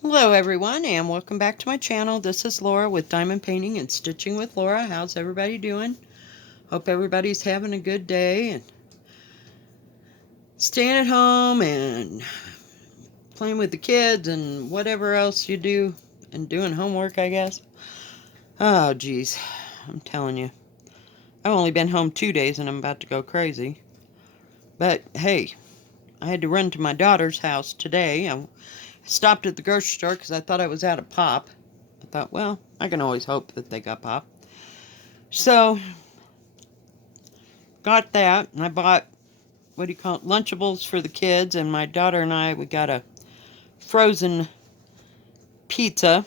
Hello everyone and welcome back to my channel. This is Laura with Diamond Painting and Stitching with Laura. How's everybody doing? Hope everybody's having a good day and staying at home and playing with the kids and whatever else you do and doing homework, I guess. Oh geez, I'm telling you. I've only been home 2 days and I'm about to go crazy. But hey, I had to run to my daughter's house today. I stopped at the grocery store because I thought I was out of pop. I thought, well, I can always hope that they got pop. So, got that, and I bought, what do you call it, Lunchables for the kids, and my daughter and I, we got a frozen pizza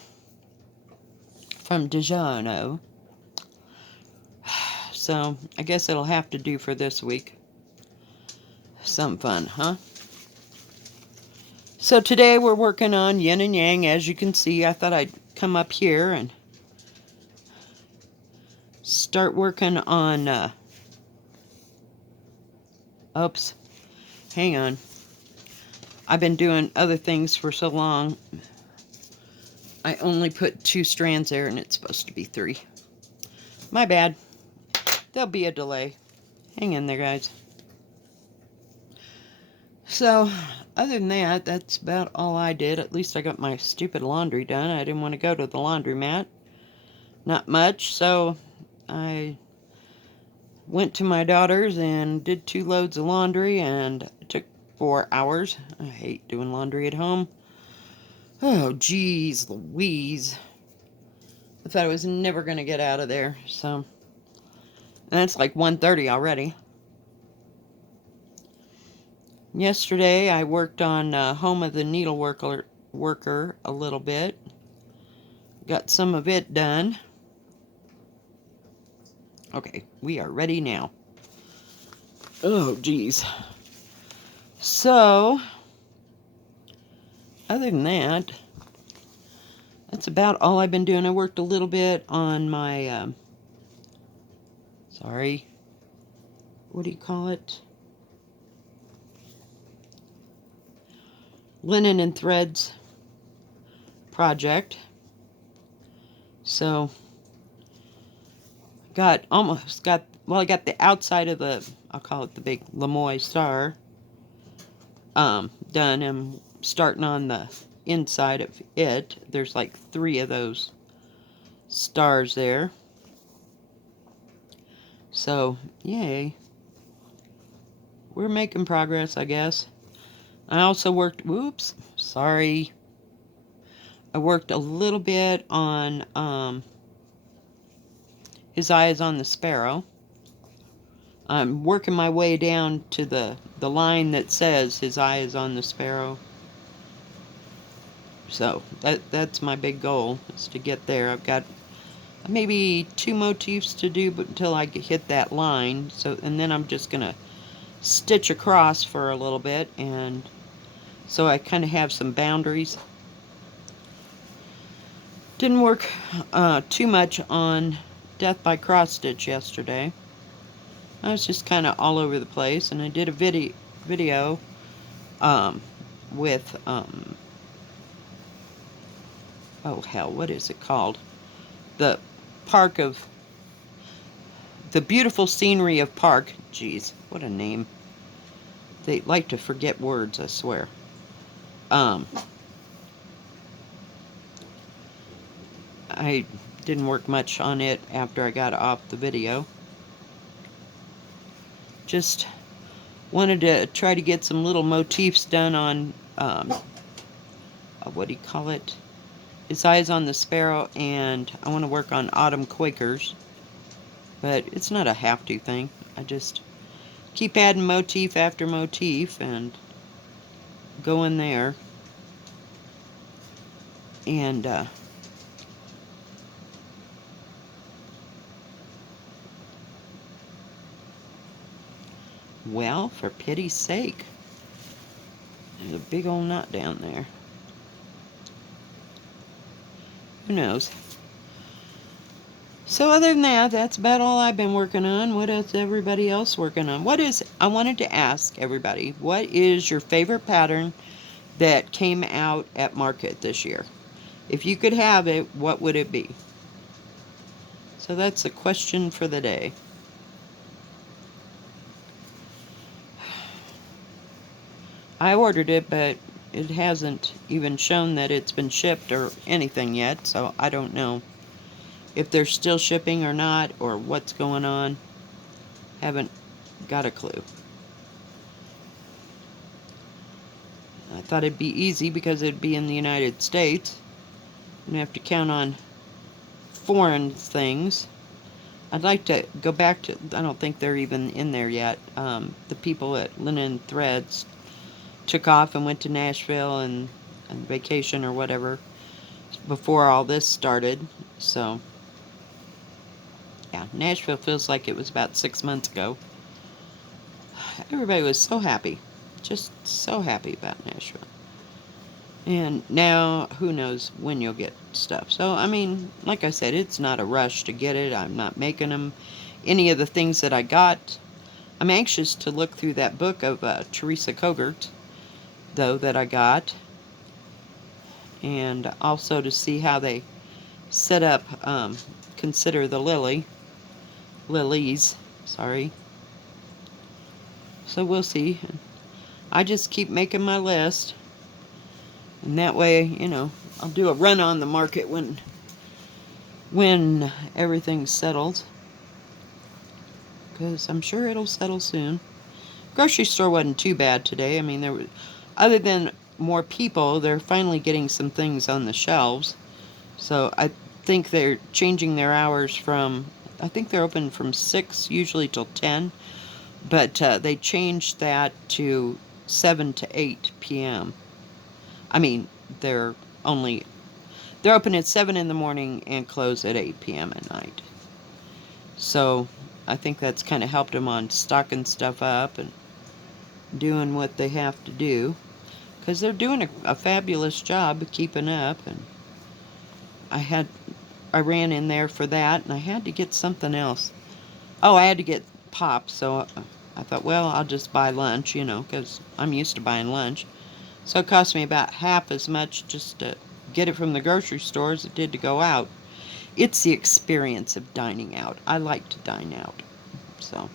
from DiGiorno. So, I guess it'll have to do for this week. Some fun, huh? So today we're working on yin and yang. As you can see, I thought I'd come up here and start working on, oops, hang on. I've been doing other things for so long. I only put 2 strands there and it's supposed to be 3. My bad. There'll be a delay. Hang in there, guys. So, other than that, that's about all I did. At least I got my stupid laundry done. I didn't want to go to the laundromat. Not much, so I went to my daughter's and did 2 loads of laundry, and it took 4 hours. I hate doing laundry at home. Oh, geez, Louise. I thought I was never going to get out of there, so... And it's like 1:30 already. Yesterday I worked on Home of the Needleworker a little bit. Got some of it done. Okay, we are ready now. Oh, geez. So, other than that, that's about all I've been doing. I worked a little bit on my, what do you call it? Linen and Threads project. So, I got the outside of the, I'll call it the big Lemoy star, done. I'm starting on the inside of it. There's like 3 of those stars there. So, yay. We're making progress, I guess. I also worked, I worked a little bit on, His Eye is on the Sparrow. I'm working my way down to the line that says His Eye is on the Sparrow. So, that's my big goal, is to get there. I've got maybe 2 motifs to do until I hit that line. So, and then I'm just going to stitch across for a little bit, and so I kind of have some boundaries. Didn't work too much on Death by Cross Stitch yesterday. I was just kind of all over the place, and I did a video with, oh hell, what is it called? The beautiful scenery of Park. Jeez, what a name. They like to forget words, I swear. I didn't work much on it after I got off the video. Just wanted to try to get some little motifs done on, what do you call it? His Eyes on the Sparrow, and I want to work on Autumn Quakers. But it's not a have-to thing. I just keep adding motif after motif and go in there. And, well, for pity's sake. There's a big old knot down there. Who knows? So other than that, that's about all I've been working on. What is everybody else working on? I wanted to ask everybody, what is your favorite pattern that came out at market this year. If you could have it, what would it be? So that's a question for the day. I ordered it, but it hasn't even shown that it's been shipped or anything yet, so I don't know if they're still shipping or not, or what's going on. Haven't got a clue. I thought it'd be easy because it'd be in the United States. You have to count on foreign things. I'd like to go back to, I don't think they're even in there yet. The people at Linen Threads took off and went to Nashville and vacation or whatever before all this started. So, yeah, Nashville feels like it was about 6 months ago. Everybody was so happy. Just so happy about Nashville. And now, who knows when you'll get stuff. So, I mean, like I said, it's not a rush to get it. I'm not making them. Any of the things that I got, I'm anxious to look through that book of Teresa Kogert, though, that I got. And also to see how they set up, consider the lilies, sorry. So we'll see. I just keep making my list. And that way, you know, I'll do a run on the market when everything's settled. Because I'm sure it'll settle soon. Grocery store wasn't too bad today. I mean, there was, other than more people, they're finally getting some things on the shelves. So I think they're changing their hours from, I think they're open from 6 usually till 10. But they changed that to 7 to 8 p.m. I mean, they're open at 7 in the morning and close at 8 p.m. at night. So I think that's kind of helped them on stocking stuff up and doing what they have to do. Because they're doing a fabulous job of keeping up. And I ran in there for that, and I had to get something else. Oh, I had to get pop, so I thought, well, I'll just buy lunch, you know, because I'm used to buying lunch. So it cost me about half as much just to get it from the grocery store as it did to go out. It's the experience of dining out. I like to dine out. So,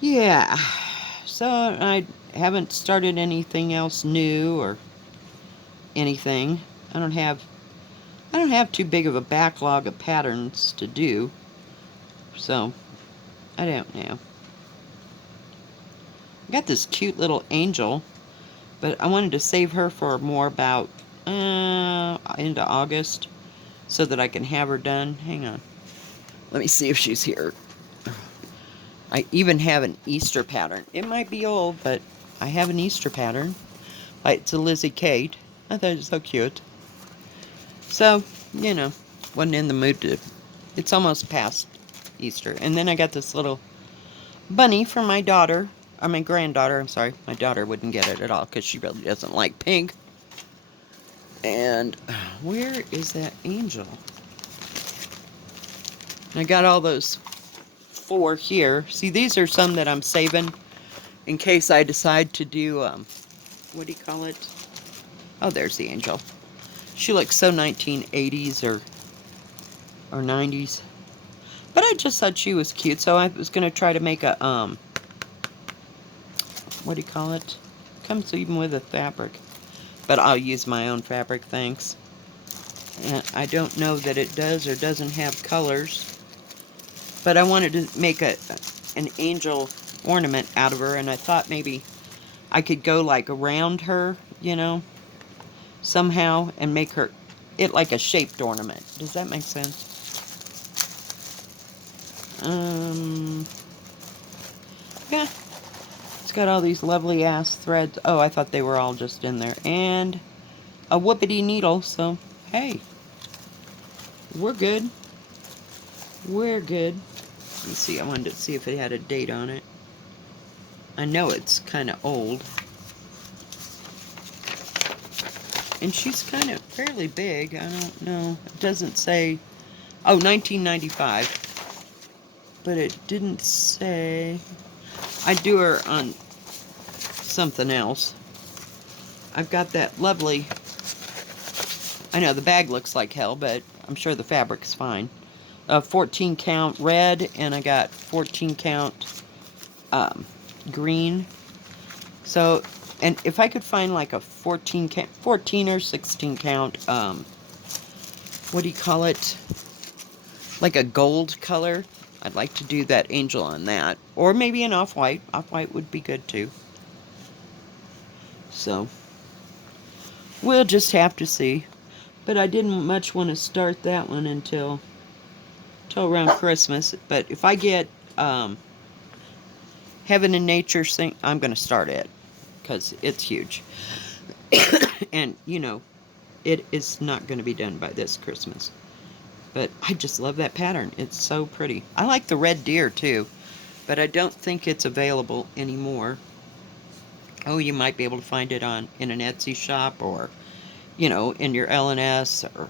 yeah. So I haven't started anything else new or anything. I don't have too big of a backlog of patterns to do. So, I don't know. I got this cute little angel, but I wanted to save her for more about into August so that I can have her done. Hang on. Let me see if she's here. I even have an Easter pattern. It might be old, but I have an Easter pattern. It's a Lizzie Kate. I thought it was so cute. So, you know, wasn't in the mood to... It's almost past Easter. And then I got this little bunny for my daughter. Or my granddaughter, I'm sorry. My daughter wouldn't get it at all because she really doesn't like pink. And where is that angel? I got all those 4 here. See, these are some that I'm saving in case I decide to do, what do you call it? Oh, there's the angel. She looks so 1980s or 90s. But I just thought she was cute, so I was going to try to make a, what do you call it? Comes even with a fabric. But I'll use my own fabric, thanks. And I don't know that it does or doesn't have colors. But I wanted to make an angel ornament out of her, and I thought maybe I could go like around her, you know, somehow, and make it like a shaped ornament. Does that make sense? Yeah. It's got all these lovely ass threads. Oh, I thought they were all just in there. And a whoopity needle, so hey. We're good. We're good. Let's see, I wanted to see if it had a date on it. I know it's kind of old. And she's kind of fairly big. I don't know. It doesn't say... Oh, 1995. But it didn't say... I do her on something else. I've got that lovely, I know the bag looks like hell, but I'm sure the fabric's fine. 14 count red, and I got 14 count green. So, and if I could find like a 14 or 16 count, what do you call it? Like a gold color. I'd like to do that angel on that. Or maybe an off-white. Off-white would be good too. So, we'll just have to see. But I didn't much want to start that one until around Christmas. But if I get Heaven and Nature thing, I'm going to start it. Because it's huge. And, you know, it is not going to be done by this Christmas. But I just love that pattern. It's so pretty. I like the red deer too, but I don't think it's available anymore. Oh, you might be able to find it in an Etsy shop, or, you know, in your L&S, or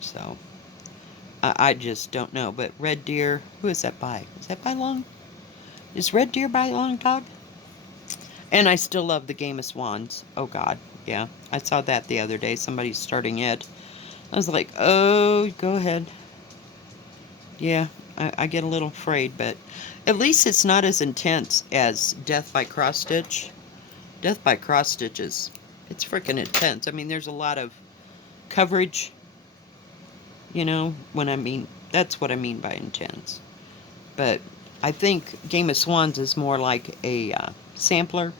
so. I just don't know. But red deer, who is that by? Is that by Long? Is red deer by Long Dog? And I still love the Game of Swans. Oh God, yeah. I saw that the other day. Somebody's starting it. I was like, oh, go ahead. Yeah, I get a little afraid, but at least it's not as intense as Death by Cross Stitch. Death by Cross Stitch it's freaking intense. I mean, there's a lot of coverage, you know, that's what I mean by intense. But I think Game of Swans is more like a sampler,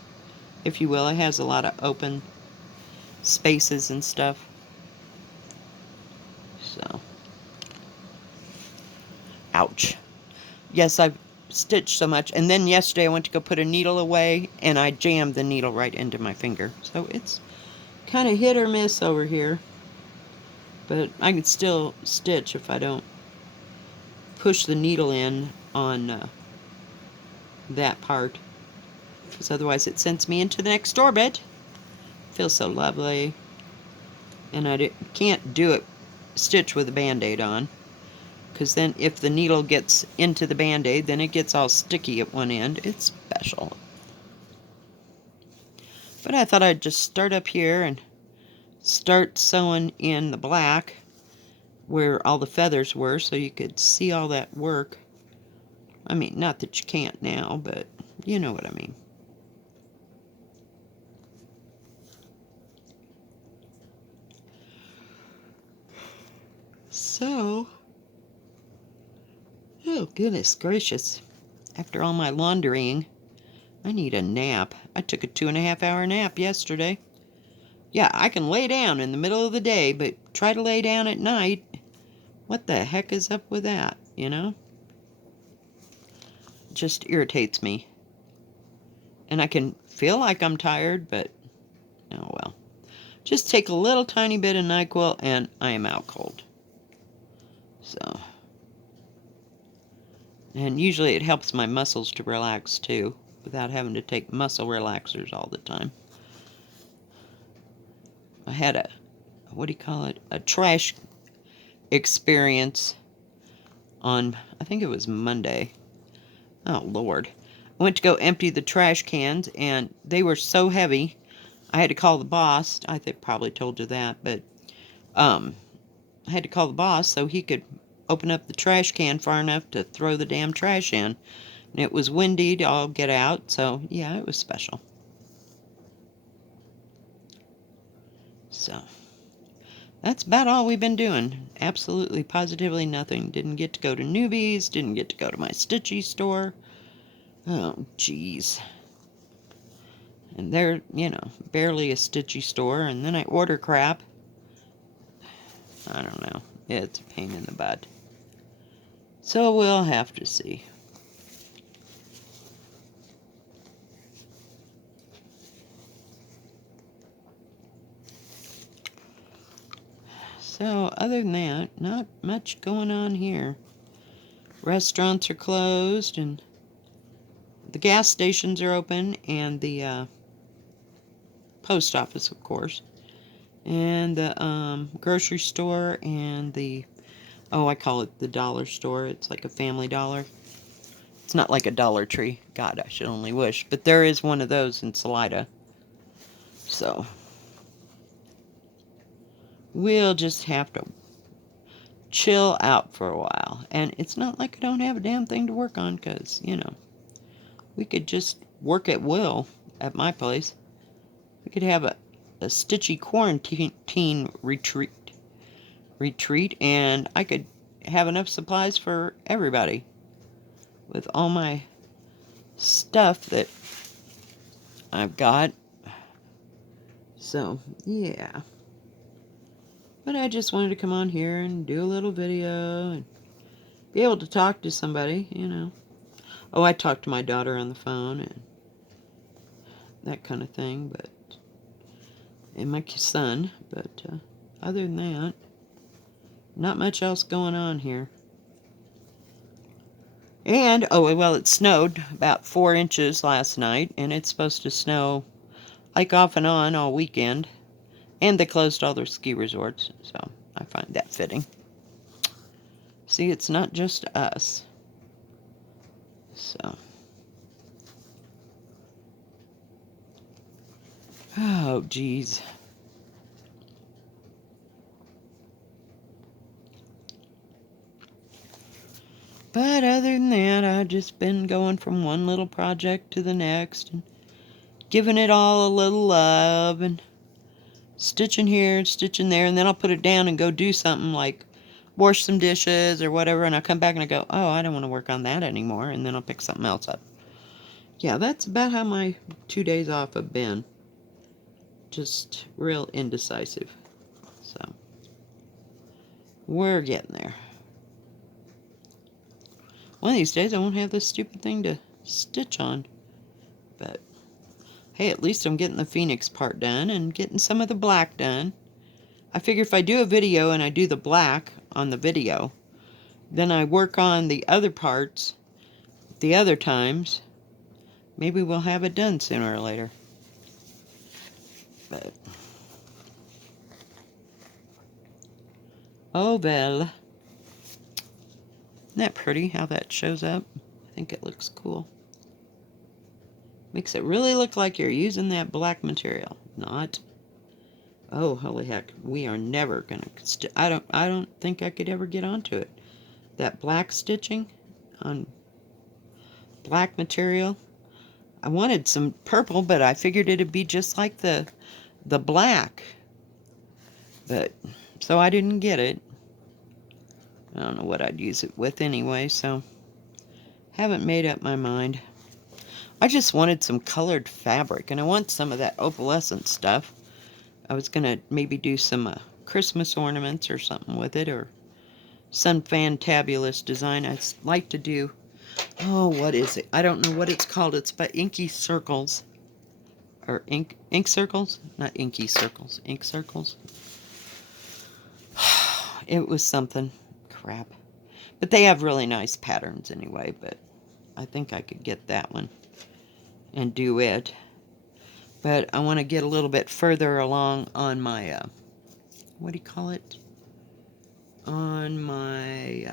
if you will. It has a lot of open spaces and stuff. So, ouch. Yes, I've stitched so much. And then yesterday I went to go put a needle away, and I jammed the needle right into my finger. So it's kind of hit or miss over here. But I can still stitch if I don't push the needle in on that part. Because otherwise it sends me into the next orbit. Feels so lovely. And I can't do it stitch with a band-aid on. Because then if the needle gets into the band-aid, then it gets all sticky at one end. It's special. But I thought I'd just start up here and start sewing in the black where all the feathers were, so you could see all that work. I mean, not that you can't now, but you know what I mean. So, oh goodness gracious. After all my laundering, I need a nap. I took a 2.5-hour nap yesterday. Yeah, I can lay down in the middle of the day, but try to lay down at night. What the heck is up with that, you know? It just irritates me. And I can feel like I'm tired, but oh well. Just take a little tiny bit of NyQuil and I am out cold. So. And usually it helps my muscles to relax too, without having to take muscle relaxers all the time. I had a, what do you call it? A trash experience on, I think it was Monday. Oh, Lord. I went to go empty the trash cans, and they were so heavy, I had to call the boss. I think probably told you that, but I had to call the boss so he could open up the trash can far enough to throw the damn trash in. And it was windy to all get out, so yeah, it was special. So, that's about all we've been doing. Absolutely, positively nothing. Didn't get to go to Newbies, didn't get to go to my Stitchy store. Oh, jeez. And they're, you know, barely a Stitchy store, and then I order crap. I don't know. It's a pain in the butt. So we'll have to see. So, other than that, not much going on here. Restaurants are closed, and the gas stations are open, and the post office, of course, and the grocery store, and the, oh, I call it the dollar store. It's like a Family Dollar. It's not like a Dollar Tree. God, I should only wish. But there is one of those in Salida. So, we'll just have to chill out for a while. And it's not like I don't have a damn thing to work on, because, you know, we could just work at will at my place. We could have a stitchy quarantine retreat, and I could have enough supplies for everybody with all my stuff that I've got. So, yeah. But I just wanted to come on here and do a little video and be able to talk to somebody, you know. Oh, I talked to my daughter on the phone and that kind of thing, but, and my son, but other than that, not much else going on here. And, oh, well, it snowed about 4 inches last night, and it's supposed to snow like off and on all weekend. And they closed all their ski resorts, so I find that fitting. See, it's not just us. So. Oh, geez. But other than that, I've just been going from one little project to the next and giving it all a little love and stitching here and stitching there, and then I'll put it down and go do something like wash some dishes or whatever, and I'll come back and I go, oh, I don't want to work on that anymore, and then I'll pick something else up. Yeah, that's about how my 2 days off have been. Just real indecisive. So, we're getting there. One of these days I won't have this stupid thing to stitch on. But, hey, at least I'm getting the Phoenix part done and getting some of the black done. I figure if I do a video and I do the black on the video, then I work on the other parts the other times, maybe we'll have it done sooner or later. But, oh well. Isn't that pretty how that shows up? I think it looks cool. Makes it really look like you're using that black material. Not. Oh, holy heck. We are never gonna I don't think I could ever get onto it. That black stitching on black material. I wanted some purple, but I figured it'd be just like the black. But so I didn't get it. I don't know what I'd use it with anyway, so haven't made up my mind. I just wanted some colored fabric, and I want some of that opalescent stuff. I was going to maybe do some Christmas ornaments or something with it, or some fantabulous design. I'd like to do, oh, what is it? I don't know what it's called. It's by Inky Circles. Or ink circles? Not inky circles. Ink circles. It was something. Crap. But they have really nice patterns anyway, but I think I could get that one and do it. But I want to get a little bit further along on my, what do you call it? On my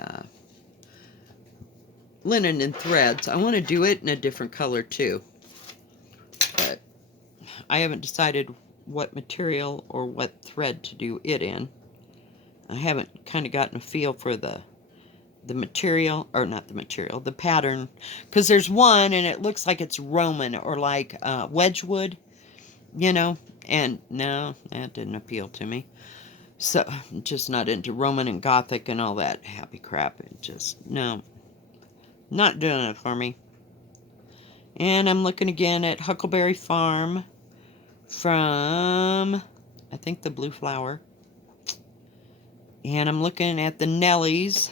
linen and threads. I want to do it in a different color too. But I haven't decided what material or what thread to do it in. I haven't kind of gotten a feel for the material, or not the material, the pattern, because there's one and it looks like it's Roman or like Wedgwood, you know, and no, that didn't appeal to me. So, I'm just not into Roman and Gothic and all that happy crap. It just, no, not doing it for me. And I'm looking again at Huckleberry Farm from, I think, the Blue Flower. And I'm looking at the Nellies.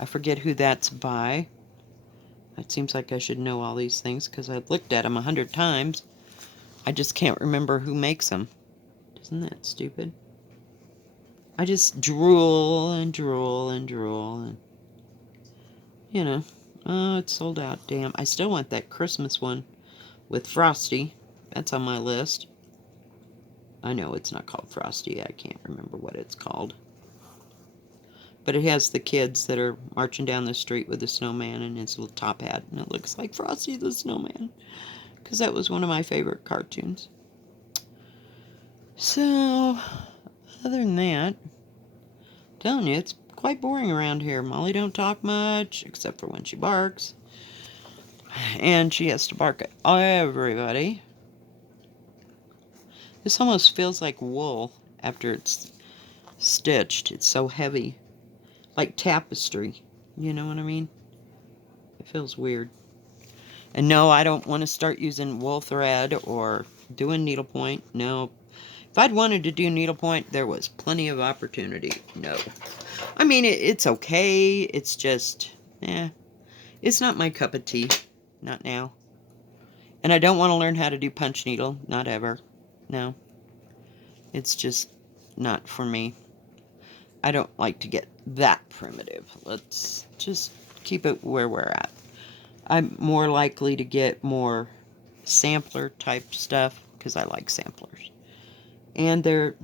I forget who that's by. It seems like I should know all these things because I've looked at them 100 times. I just can't remember who makes them. Isn't that stupid? I just drool and drool and drool and, you know. Oh, it's sold out. Damn. I still want that Christmas one with Frosty. That's on my list. I know it's not called Frosty. I can't remember what it's called. But it has the kids that are marching down the street with the snowman and his little top hat. And it looks like Frosty the Snowman. Because that was one of my favorite cartoons. So, other than that, I'm telling you, it's quite boring around here. Molly don't talk much, except for when she barks. And she has to bark at everybody. This almost feels like wool after it's stitched. It's so heavy. Like tapestry. You know what I mean? It feels weird. And no, I don't want to start using wool thread or doing needlepoint. No. If I'd wanted to do needlepoint, there was plenty of opportunity. No. I mean, it's okay. It's just, it's not my cup of tea. Not now. And I don't want to learn how to do punch needle. Not ever. No. It's just not for me. I don't like to get that primitive. Let's just keep it where we're at. I'm more likely to get more sampler type stuff because I like samplers. And they're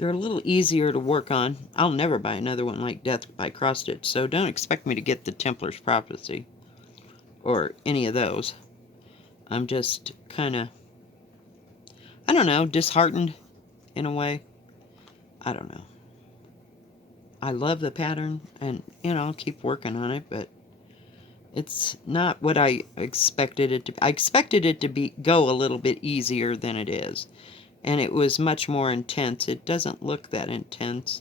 a little easier to work on. I'll never buy another one like Death by Cross Stitch, so don't expect me to get the Templar's Prophecy or any of those. I'm just kind of, I don't know, disheartened in a way. I don't know. I love the pattern, and, I'll keep working on it, but it's not what I expected it to be. I expected it to go a little bit easier than it is, and it was much more intense. It doesn't look that intense.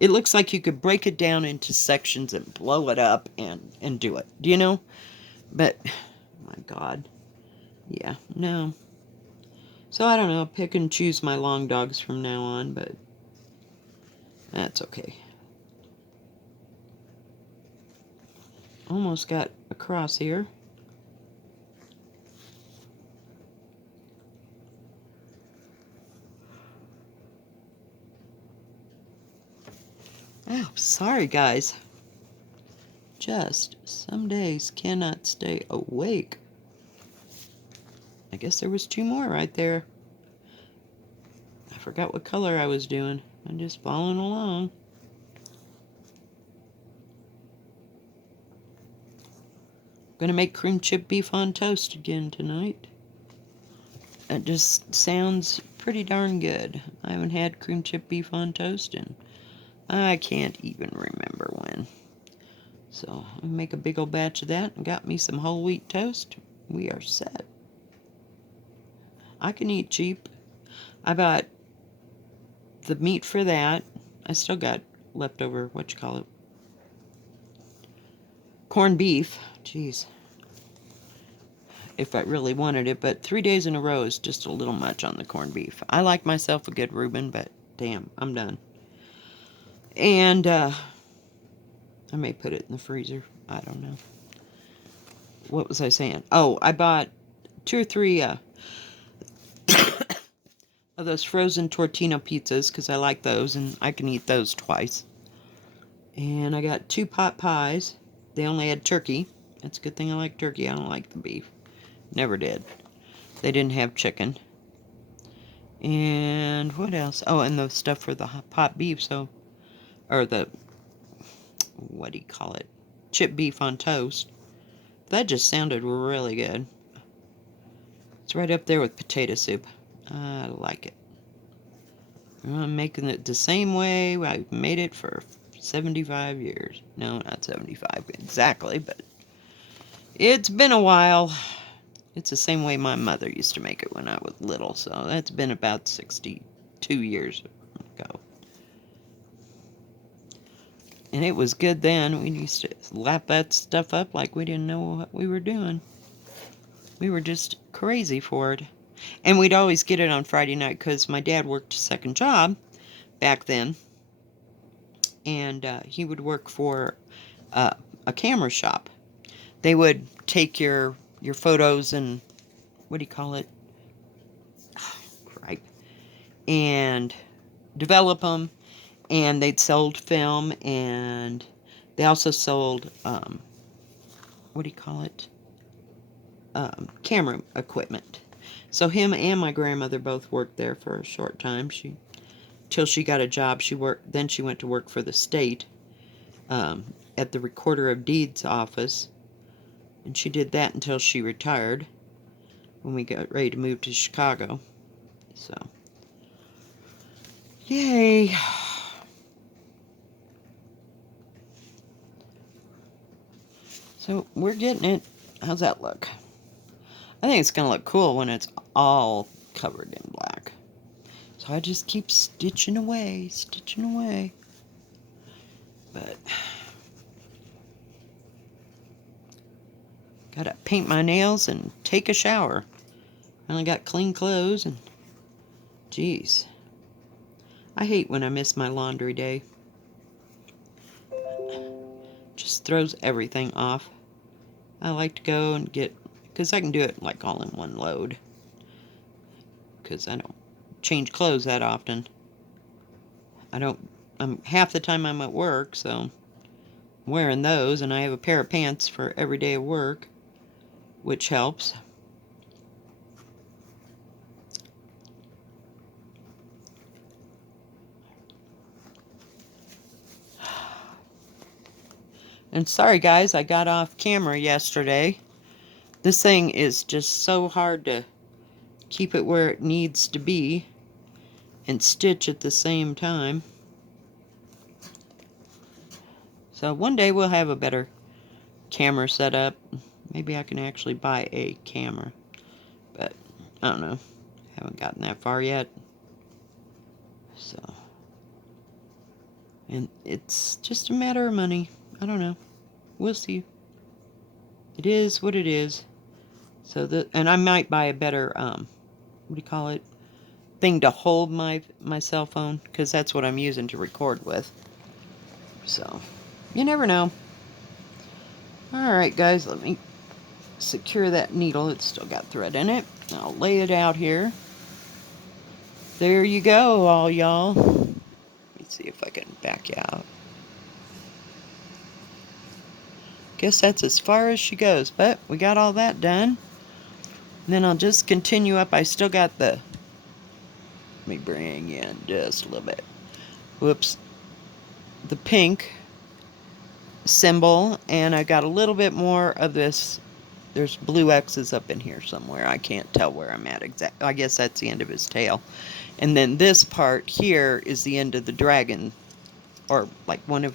It looks like you could break it down into sections and blow it up and do it. Do you know? But, my God. Yeah, no. So, I don't know. Pick and choose my long dogs from now on, but that's okay. Almost got across here. Oh, sorry guys. Just some days cannot stay awake. I guess there was 2 more right there. I forgot what color I was doing. I'm just following along. Gonna make cream chip beef on toast again tonight. It just sounds pretty darn good. I haven't had cream chip beef on toast and I can't even remember when. So I'll make a big old batch of that and got me some whole wheat toast. We are set. I can eat cheap. I bought the meat for that. I still got leftover, corned beef. Jeez. If I really wanted it, but 3 days in a row is just a little much on the corned beef. I like myself a good Reuben, but damn, I'm done. And I may put it in the freezer. I don't know. What was I saying? Oh, I bought 2 or 3 of those frozen tortino pizzas because I like those and I can eat those twice. And I got 2 pot pies. They only had turkey. That's a good thing I like turkey. I don't like the beef. Never did. They didn't have chicken. And what else? Oh, and the stuff for the pot beef. So, or the, what do you call it? Chip beef on toast. That just sounded really good. It's right up there with potato soup. I like it. I'm making it the same way I've made it for 75 years. No, not 75 exactly, but it's been a while. It's the same way my mother used to make it when I was little, so that's been about 62 years ago. And it was good then. We used to lap that stuff up like we didn't know what we were doing. We were just crazy for it. And we'd always get it on Friday night because my dad worked a second job back then. And he would work for a camera shop. They would take your photos and, what do you call it? Right. And develop them. And they'd sold film. And they also sold, what do you call it? Camera equipment. So him and my grandmother both worked there for a short time. Till she got a job. Then she went to work for the state. at the Recorder of Deeds office. And she did that until she retired when we got ready to move to Chicago. So, yay. So, we're getting it. How's that look? I think it's going to look cool when it's all covered in black. So I just keep stitching away. But gotta paint my nails and take a shower. I only got clean clothes and geez. I hate when I miss my laundry day. Just throws everything off. I like to go and get, because I can do it like all in one load. Because I don't change clothes that often. Half the time I'm at work, so I'm wearing those, and I have a pair of pants for every day of work, which helps. And sorry guys, I got off camera yesterday. This thing is just so hard to keep it where it needs to be and stitch at the same time. So one day we'll have a better camera set up. Maybe I can actually buy a camera. But I don't know. Haven't gotten that far yet. So, and it's just a matter of money. I don't know. We'll see. It is what it is. So and I might buy a better what do you call it? Thing to hold my cell phone, because that's what I'm using to record with. So, you never know. Alright guys, let me secure that needle. It's still got thread in it. I'll lay it out here. There you go, all y'all. Let me see if I can back you out. Guess that's as far as she goes, but we got all that done. And then I'll just continue up. I still got the, let me bring in just a little bit. Whoops. The pink symbol, and I got a little bit more of this. There's blue X's up in here somewhere. I can't tell where I'm at exactly. I guess that's the end of his tail. And then this part here is the end of the dragon, or like one of,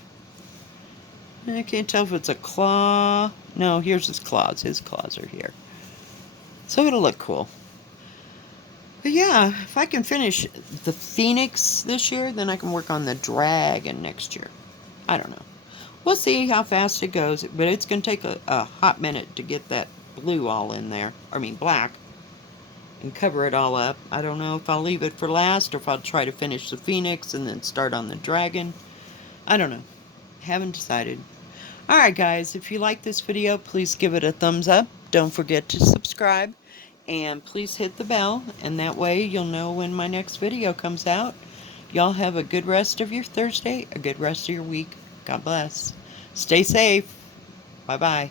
I can't tell if it's a claw. No, here's his claws. His claws are here. So it'll look cool. But yeah, if I can finish the Phoenix this year, then I can work on the dragon next year. I don't know. We'll see how fast it goes, but it's going to take a hot minute to get that blue all in there. I mean black. And cover it all up. I don't know if I'll leave it for last or if I'll try to finish the Phoenix and then start on the dragon. I don't know. Haven't decided. Alright guys, if you like this video, please give it a thumbs up. Don't forget to subscribe. And please hit the bell, and that way you'll know when my next video comes out. Y'all have a good rest of your Thursday, a good rest of your week. God bless. Stay safe. Bye-bye.